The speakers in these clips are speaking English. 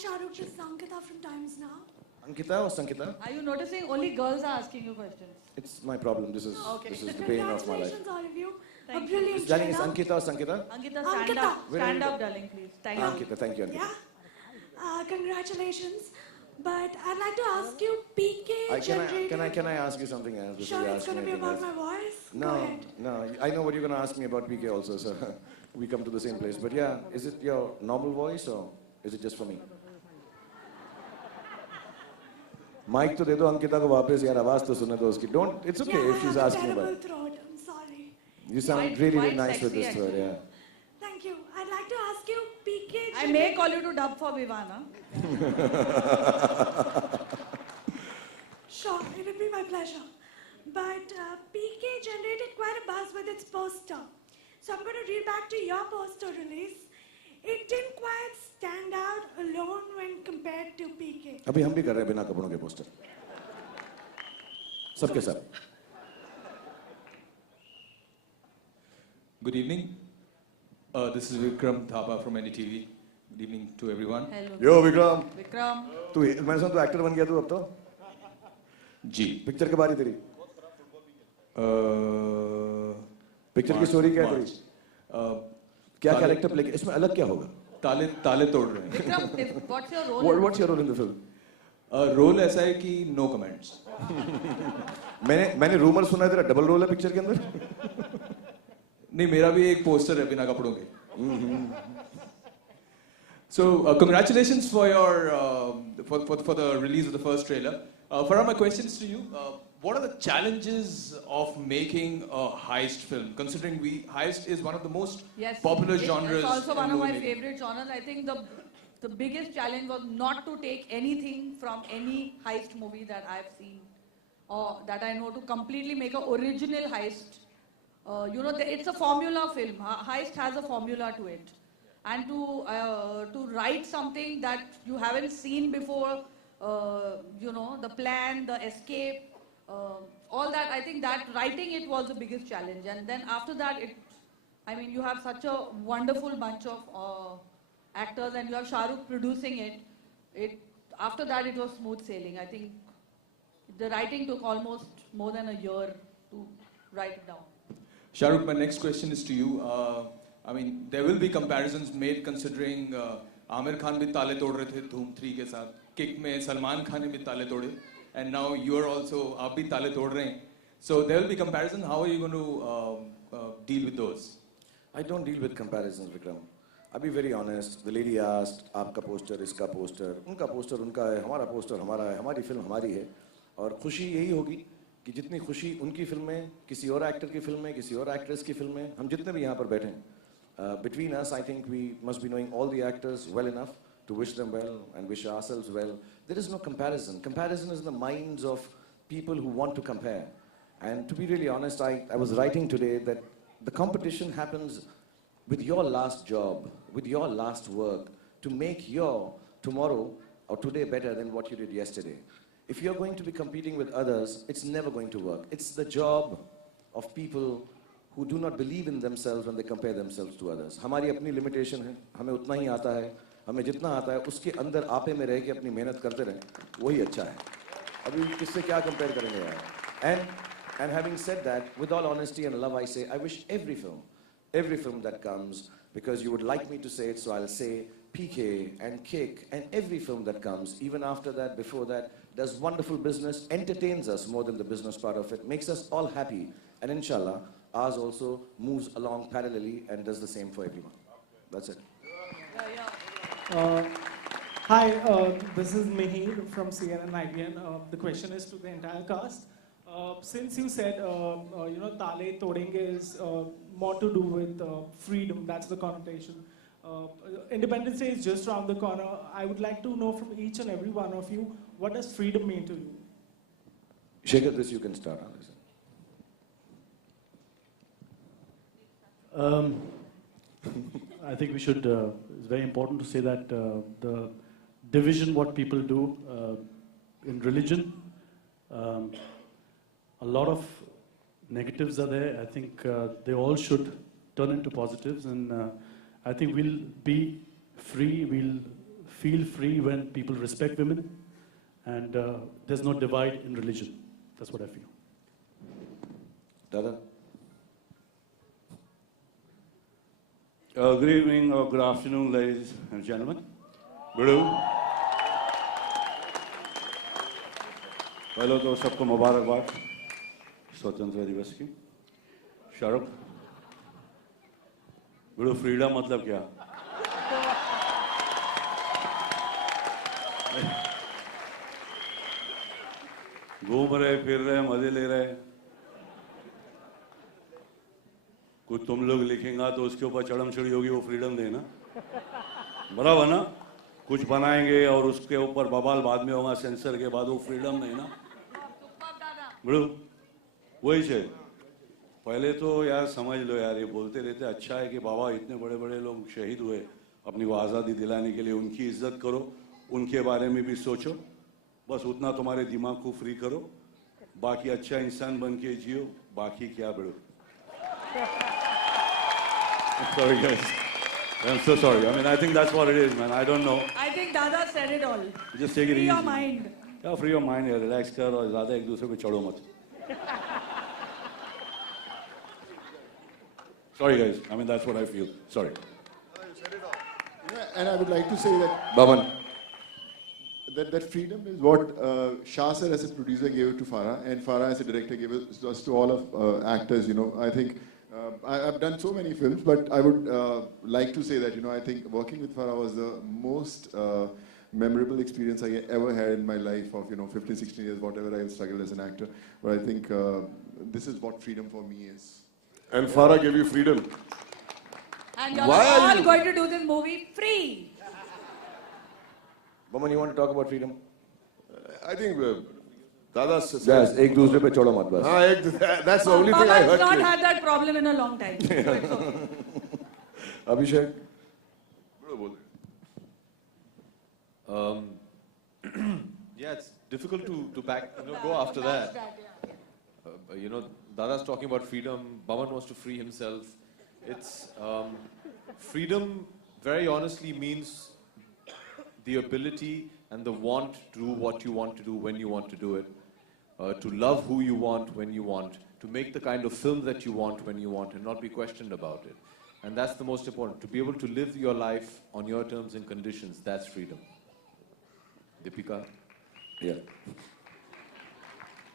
Shahrukh, this is Ankita from Times Now. Ankita or Sankita? Are you noticing only girls are asking you questions? It's my problem. This is the pain of my life. Congratulations, all of you. Thank A brilliant Darling, is trailer. Ankita or Sankita? Ankita, Ankita. stand up, darling, please. Thank you. Ankita, thank you, Ankita. Yeah. Congratulations. But I'd like to ask you, PK generated... Can I ask you something else? Sure, it's going to be about my voice. Go No, ahead. no. I know what you're going to ask me about PK also, so we come to the same place. But yeah, is it your normal voice or is it just for me? Mic to de do Ankita ko वापस यार आवाज तो सुनने दो उसकी. Don't. It's okay if she's asking about it. Throat. I'm sorry. You sound really nice with this throat, yeah. Thank you. I'd like to ask you, PK. I may call you to dub for Vivana. Sure, it would be my pleasure. But PK generated quite a buzz with its poster. So I'm going to read back to your poster release. It didn't quite stand out alone when compared to PK. अभी हम भी कर रहे हैं बिना कपड़ों के poster. सबके सब. Good evening. This is Vikram Thapa from NDTV. Good evening to everyone. Hello. Yo Vikram. Vikram. तू मैंने सुना तू एक्टर बन गया तू अब तो. जी. पिक्चर के बारे तेरी. पिक्चर की स्टोरी क्या है तेरी? क्या कैरेक्टर प्ले इसमें अलग क्या होगा? ताले तोड़ रहे हैं. Vikram, what's your role? What's your role in the film? Role ऐसा है कि no comments. मैंने रूमर सुना है तेरा डबल रोल है पिक्चर के अंदर. नहीं मेरा भी एक पोस्टर है बिना कपड़ों के. So congratulations for your for the release of the first trailer. Farah, my questions to you. What are the challenges of making a heist film? Considering heist is one of the most popular genres. It's also one of my favorite genres. I think the biggest challenge was not to take anything from any heist movie that I've seen or that I know to completely make an original heist. It's a formula film. Heist has a formula to it. And to write something that you haven't seen before, the plan, the escape, all that, I think that writing it was the biggest challenge. And then after that, you have such a wonderful bunch of actors and you have Shahrukh producing it. After that, it was smooth sailing. I think the writing took almost more than a year to write it down. Shahrukh, my next question is to you. There will be comparisons made considering Amir Khan bhi taale tod rahe the Dhoom 3 ke saath. Kick mein Salman Khan ne bhi taale tode. And now you're also, aap bhi taale tod rahe hain. So there will be comparison. How are you going to deal with those? I don't deal with comparisons, Vikram. I'll be very honest. The lady asked, आपका poster, इसका poster, उनका poster उनका है, हमारा poster हमारा है, हमारी film हमारी है. और खुशी यही होगी कि जितनी खुशी उनकी फिल्म में, किसी और एक्टर की फिल्म में, किसी और एक्ट्रेस की फिल्म में, हम जितने भी यहाँ पर बैठे हैं, between us, I think we must be knowing all the actors well enough to wish them well and wish ourselves well. There is no comparison. Comparison is in the minds of people who want to compare. And to be really honest, I was writing today that the competition happens with your last job, with your last work, to make your tomorrow or today better than what you did yesterday. If you're going to be competing with others, it's never going to work. It's the job of people who do not believe in themselves when they compare themselves to others. हमारी अपनी limitation है, हमें उतना ही आता है, हमें जितना आता है, उसके अंदर आपे में रह के अपनी मेहनत करते रहें, वही अच्छा है. अभी किससे क्या compare करेंगे यार? And having said that, with all honesty and love, I say, I wish every film that comes, because you would like me to say it, so I'll say PK and Kick and every film that comes, even after that, before that, does wonderful business, entertains us more than the business part of it, makes us all happy, and inshallah, ours also moves along parallelly and does the same for everyone. That's it. Hi, this is Mihir from CNN IBN. The question is to the entire cast. Since you said, Tale Todenge is more to do with freedom, that's the connotation. Independence Day is just around the corner. I would like to know from each and every one of you, what does freedom mean to you? Shekhar, this you can start. I think we should, it's very important to say that the division what people do in religion, a lot of negatives are there. I think they all should turn into positives, and I think we'll be free, we'll feel free when people respect women, and there's no divide in religion. That's what I feel. Dada? Good evening or good afternoon, ladies and gentlemen. Guru. पहले तो सबको मुबारकबाद स्वतंत्रता दिवस की. शाहरुख, गुरु freedom मतलब क्या? घूम रहे, फिर रहे, मजे ले रहे. कुछ तुम लोग लिखेंगा तो उसके ऊपर चढ़म चढ़ी होगी, वो फ्रीडम देना. बराबर ना? कुछ बनाएंगे और उसके ऊपर बवाल बाद में होगा सेंसर के बाद, वो फ्रीडम नहीं ना. गुरु वही से पहले तो यार समझ लो यार, ये बोलते रहते अच्छा है कि बाबा इतने बड़े बड़े लोग शहीद हुए अपनी को आज़ादी दिलाने के लिए, उनकी इज्जत करो, उनके बारे में भी सोचो. बस उतना तुम्हारे दिमाग को फ्री करो, बाकी अच्छा इंसान बन के जियो, बाकी क्या बड़ो. Sorry guys, I'm so sorry. I mean, I think that's what it is, man. I don't know. I think Dada said it all. Just take it Free easy. your mind. Yeah, free your mind, यार, relax कर और ज़्यादा एक दूसरे पे चढ़ो मत. Sorry guys, I mean that's what I feel. Sorry. Yeah, and I would like to say that Baman? that freedom is what Shah sir as a producer gave it to Farah, and Farah as a director gave it to all of actors. You know, I think I've done so many films, but I would like to say that, you know, I think working with Farah was the most memorable experience I ever had in my life of, you know, 15, 16 years, whatever I struggled as an actor. But I think this is what freedom for me is. And Farah gave you freedom. And you're Why are all you- going to do this movie free. Baman, you want to talk about freedom? I think Dada says. Yes, एक दूसरे पे चढ़ो मत बस. That's the only thing I Baba's heard. not you. had that problem in a long time. So it's okay. Abhishek? Yeah, it's difficult to go after that. You know, Dada's talking about freedom. Baman wants to free himself. It's freedom. Very honestly, means the ability and the want to do what you want to do when you want to do it, to love who you want when you want, to make the kind of film that you want when you want, and not be questioned about it. And that's the most important. To be able to live your life on your terms and conditions. That's freedom. Deepika. Yeah.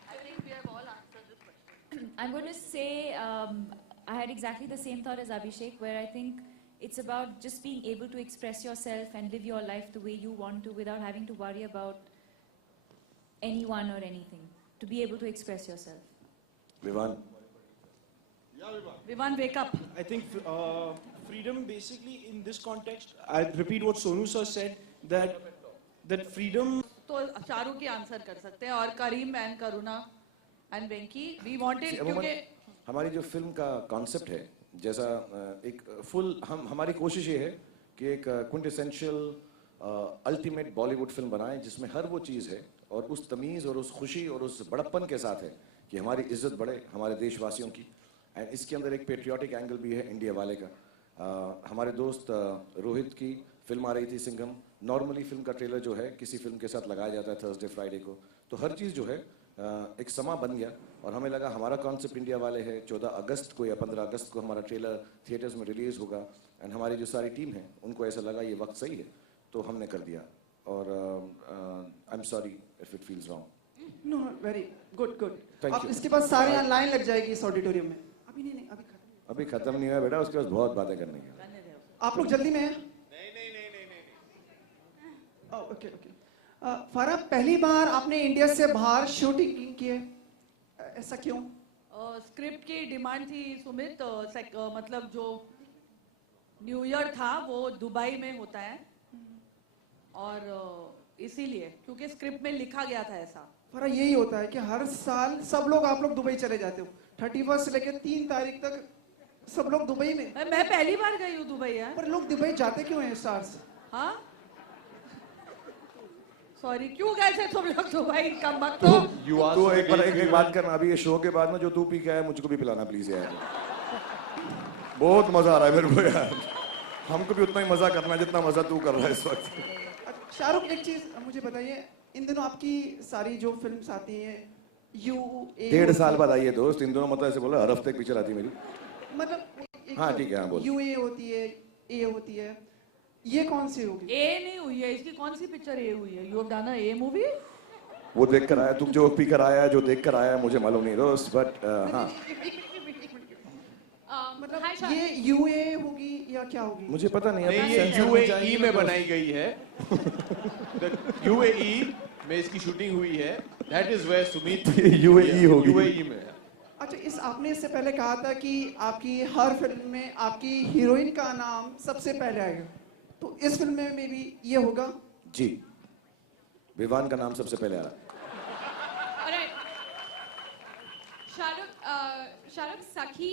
I think we have all answered this question. I'm going to say I had exactly the same thought as Abhishek, where I think it's about just being able to express yourself and live your life the way you want to without having to worry about anyone or anything. To be able to express yourself. Vivan? Vivan, wake up. I think freedom basically in this context, I repeat what Sonu sir said, that freedom. तो शाहरुख ही answer कर सकते हैं और Karim and Karuna and Venky we wanted क्योंकि हमारी जो film का concept है, जैसा एक फुल हमारी कोशिश ये है कि एक क्विंटेसेंशियल अल्टीमेट बॉलीवुड फिल्म बनाएं जिसमें हर वो चीज़ है और उस तमीज़ और उस खुशी और उस बड़प्पन के साथ है कि हमारी इज्जत बढ़े हमारे देशवासियों की. एंड इसके अंदर एक पेट्रियाटिक एंगल भी है इंडिया वाले का. हमारे दोस्त रोहित की फिल्म आ रही थी सिंघम. नॉर्मली फिल्म का ट्रेलर जो है किसी फिल्म के साथ लगाया जाता है थर्सडे फ्राइडे को, तो हर चीज़ जो है एक समा बन गया और हमें लगा हमारा कॉन्सेप्ट इंडिया वाले है. 14 अगस्त को या 15 अगस्त को हमारा ट्रेलर थिएटर्स में रिलीज़ होगा एंड हमारी जो सारी टीम है उनको ऐसा लगा ये वक्त सही है तो हमने कर दिया. और I am sorry if it feels wrong. Know very good good. Thank अब you. इसके बाद सारे लाइन लग जाएगी इस ऑडिटोरियम में. अभी नहीं अभी ख़त्म नहीं हुआ बेटा, उसके पास बहुत बातें करने की. आप लोग जल्दी में हैं? Okay okay. फरा, पहली बार आपने इंडिया से बाहर शूटिंग की है, ऐसा क्यों? स्क्रिप्ट की डिमांड थी सुमित. मतलब जो न्यू ईयर था वो दुबई में होता है और इसीलिए क्योंकि स्क्रिप्ट में लिखा गया था ऐसा. फरा, यही होता है कि हर साल सब लोग आप लोग दुबई चले जाते हो. 31 से लेकर 3 तारीख तक सब लोग दुबई में. मैं पहली बार गई हूँ दुबई यार. पर लोग दुबई जाते क्यों हैं स्टार्स? हाँ सॉरी, क्यों गए थे तुम लोग दुबई? कम वक्त तो तू एक बात करना, अभी ये शो के बाद में जो तू पी के आया मुझको भी पिलाना प्लीज यार. बहुत मजा आ रहा है मेरे को यार. हमको भी उतना ही मजा करना है जितना मजा तू कर रहा है इस वक्त. शाहरुख एक चीज मुझे बताइए, इन दिनों आपकी सारी जो फिल्म्स आती हैं डेढ़ साल बाद आई है दोस्त, इन दोनों मतलब ऐसे बोला हर हफ्ते एक पिक्चर आती है मेरी। मतलब हाँ ठीक है, हाँ बोल। UA होती है, A होती है, ये कौन सी होगी? ए नहीं हुई है, इसकी कौन सी पिक्चर ए हुई है? You have done a A movie? वो देख कर आया, तुम जो पी कर आया, जो देख कर आया, मुझे मालूम नहीं दोस्त, बट हाँ मतलब ये UA होगी या क्या होगी? मुझे पता नहीं। नहीं, ये UAE में बनाई गई है। UAE में इसकी शूटिंग हुई है। That is where Sumit UAE होगी। UAE में। अच्छा, आपने इससे पहले कहा था कि आपकी हर फिल्म में आपकी हीरोइन का नाम सबसे पहले आएगा, तो इस फिल्म में भी ये होगा? जी, विवान का नाम सबसे पहले आ रहा है। Shahrukh, Sakhi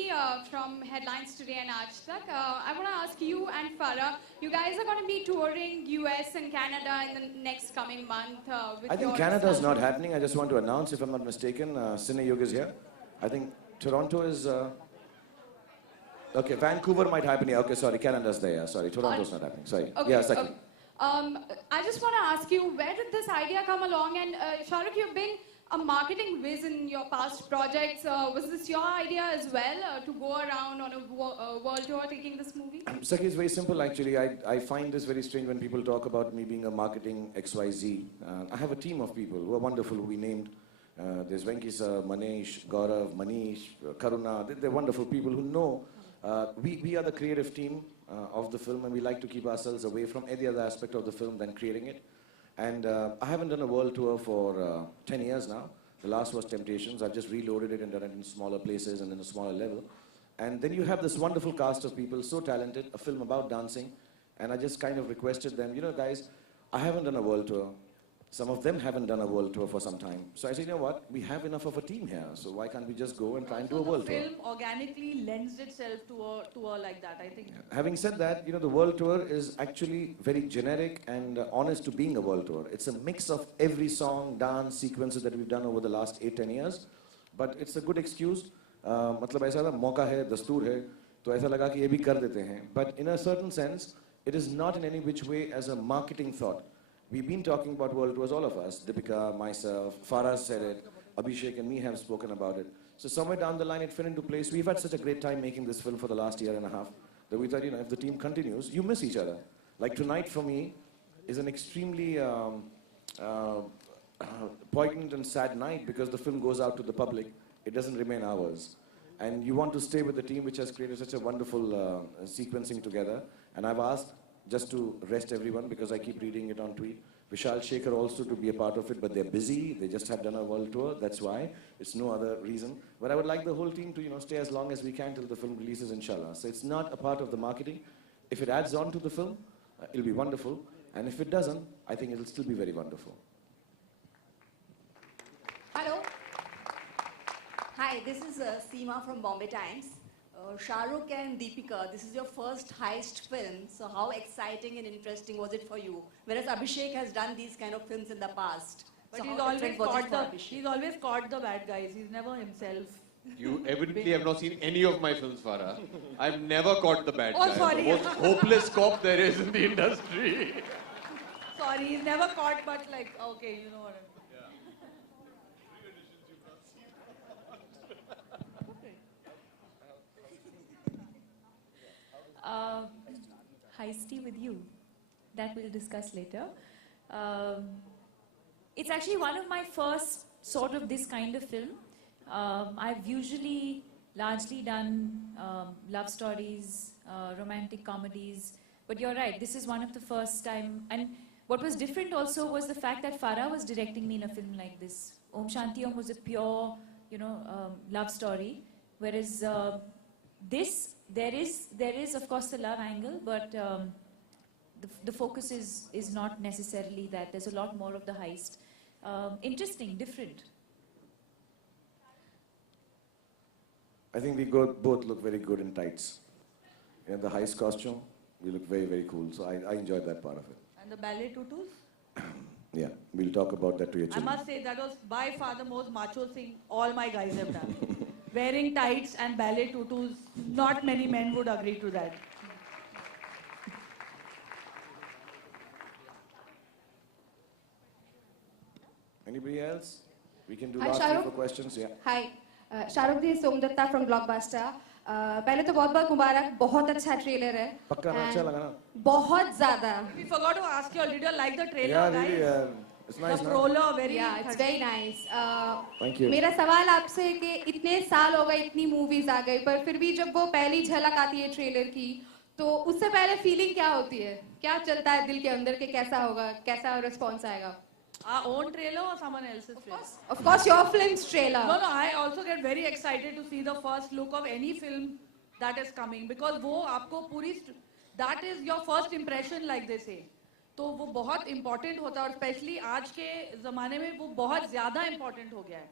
from Headlines Today and Aaj Tak. I want to ask you and Farah, you guys are going to be touring US and Canada in the next coming month. I think Canada is not happening. I just want to announce, if I'm not mistaken, Cine Yug is here. I think Toronto is... okay, Vancouver might happen here. Okay, sorry, Canada's there. Yeah, sorry, Toronto's not happening. Sorry. Okay, Yeah, Sakhi. I just want to ask you, where did this idea come along? And Shahrukh, you've been a marketing whiz in your past projects. Was this your idea as well, to go around on a world tour taking this movie? Sakhi, it's very simple actually. I find this very strange when people talk about me being a marketing XYZ. I have a team of people who are wonderful, who we named. There's Venki sir, Manesh, Gaurav, Manish, Karuna. They're wonderful people who know. We are the creative team of the film, and we like to keep ourselves away from any other aspect of the film than creating it. And I haven't done a world tour for 10 years now. The last was Temptations. I've just reloaded it and done it in smaller places and in a smaller level. And then you have this wonderful cast of people, so talented, a film about dancing. And I just kind of requested them, you know, guys, I haven't done a world tour. Some of them haven't done a world tour for some time. So I said, you know what, we have enough of a team here, so why can't we just go and try and do a world tour? The film organically lends itself to a tour like that, I think. Having said that, you know, the world tour is actually very generic and honest to being a world tour. It's a mix of every song, dance, sequences that we've done over the last 8-10 years. But it's a good excuse. मतलब ऐसा था, मौका है, दस्तूर है, तो ऐसा लगा कि ये भी कर देते हैं. But in a certain sense, it is not in any which way as a marketing thought. We've been talking about world tours, all of us. Deepika, myself, Farah said it, Abhishek and me have spoken about it. So somewhere down the line it fell into place. We've had such a great time making this film for the last year and a half that we thought, you know, if the team continues, you miss each other. Like tonight for me is an extremely poignant and sad night because the film goes out to the public. It doesn't remain ours. And you want to stay with the team which has created such a wonderful sequencing together. And I've asked just to rest everyone because I keep reading it on tweet. Vishal Shekhar also to be a part of it, but they're busy. They just have done a world tour. That's why. It's no other reason. But I would like the whole team to, you know, stay as long as we can till the film releases, inshallah. So it's not a part of the marketing. If it adds on to the film, it'll be wonderful. And if it doesn't, I think it'll still be very wonderful. Hello. Hi, this is Seema from Bombay Times. Shahrukh and Deepika, this is your first heist film, so how exciting and interesting was it for you? Whereas Abhishek has done these kind of films in the past. But So he's how always different was it caught for the Abhishek? he's always caught the bad guys. He's never himself. You evidently have not seen any of my films, Farah. I've never caught the bad Oh, guy. sorry. The most hopeless cop there is in the industry. Sorry, he's never caught, but like, okay, you know what I mean. Heisty with you. That we'll discuss later. It's actually one of my first sort of this kind of film. I've usually largely done love stories, romantic comedies, but you're right, this is one of the first time. And what was different also was the fact that Farah was directing me in a film like this. Om Shanti Om was a pure, you know, love story, whereas this, there is of course the love angle, but the focus is not necessarily that. There's a lot more of the heist. Interesting, different. I think we both look very good in tights. In the heist costume, we look very, very cool. So I enjoyed that part of it. And the ballet tutus? Yeah, we'll talk about that to your I children. must say that was by far the most macho thing all my guys have done. Wearing tights and ballet tutus, not many men would agree to that. Anybody else? We can do Hi, last Shahrukh. 3-4 questions. Yeah. Hi Shahrukh the Somdatta from blockbuster पहले तो बहुत बहुत मुबारक बहुत अच्छा trailer है पक्का ना? अच्छा लगा ना? बहुत ज्यादा We forgot to ask you, did you like the trailer, Yeah, guys? really. It's nice. The ना? prologue, very yeah it's very nice Thank you. मेरा सवाल आपसे है कि इतने साल हो गए इतनी मूवीज आ गई पर फिर भी जब वो पहली झलक आती है ट्रेलर की तो उससे पहले फीलिंग क्या होती है क्या चलता है दिल के अंदर के कैसा होगा कैसा रिस्पॉन्स आएगा Our own trailer or someone else's trailer? Of course, your film's trailer. No, I also get very excited to see the first look of any film that is coming because वो आपको पूरी that is your first impression like they say. तो वो बहुत important होता है और especially आज के ज़माने में वो बहुत ज़्यादा important हो गया है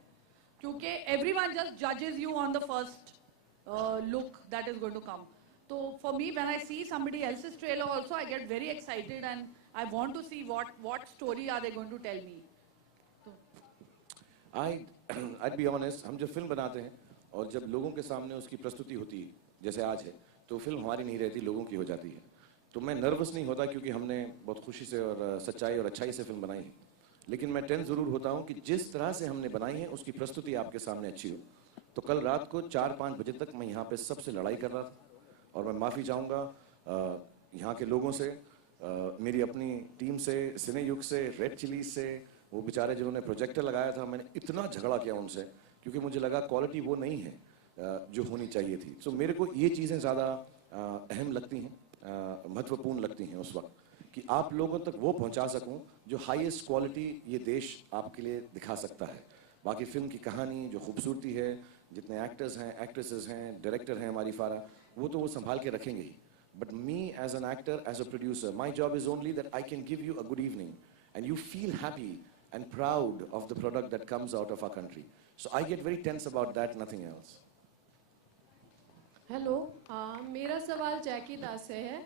क्योंकि everyone just judges you on the first look that is going to come. So for me, when I see somebody else's trailer also, I get very excited and I want to see what story are they going to tell me. I'd be honest, हम जब film बनाते हैं और जब लोगों के सामने उसकी प्रस्तुति होती है जैसे आज है तो फिल्म हमारी नहीं रहती लोगों की हो जाती है तो मैं नर्वस नहीं होता क्योंकि हमने बहुत खुशी से और सच्चाई और अच्छाई से फिल्म बनाई है लेकिन मैं टेंस ज़रूर होता हूँ कि जिस तरह से हमने बनाई है उसकी प्रस्तुति आपके सामने अच्छी हो तो कल रात को 4-5 बजे तक मैं यहाँ पे सबसे लड़ाई कर रहा था और मैं माफ़ी चाहूँगा यहाँ के लोगों से मेरी अपनी टीम से सिनेयुग से रेड चिलीज से वो बेचारे जिन्होंने प्रोजेक्टर लगाया था मैंने इतना झगड़ा किया उनसे क्योंकि मुझे लगा क्वालिटी वो नहीं है जो होनी चाहिए थी सो मेरे को ये चीज़ें ज़्यादा अहम लगती हैं महत्वपूर्ण लगती हैं उस वक्त कि आप लोगों तक वो पहुंचा सकूं जो हाईएस्ट क्वालिटी ये देश आपके लिए दिखा सकता है बाकी फिल्म की कहानी जो खूबसूरती है जितने एक्टर्स हैं एक्ट्रेसेस हैं डायरेक्टर हैं हमारी फारा वो तो वो संभाल के रखेंगे ही but me as an actor as a producer my job is only that I can give you a good evening and you feel happy and proud of the product that comes out of our country so I get very tense about that nothing else hello मेरा सवाल जैकी दास से है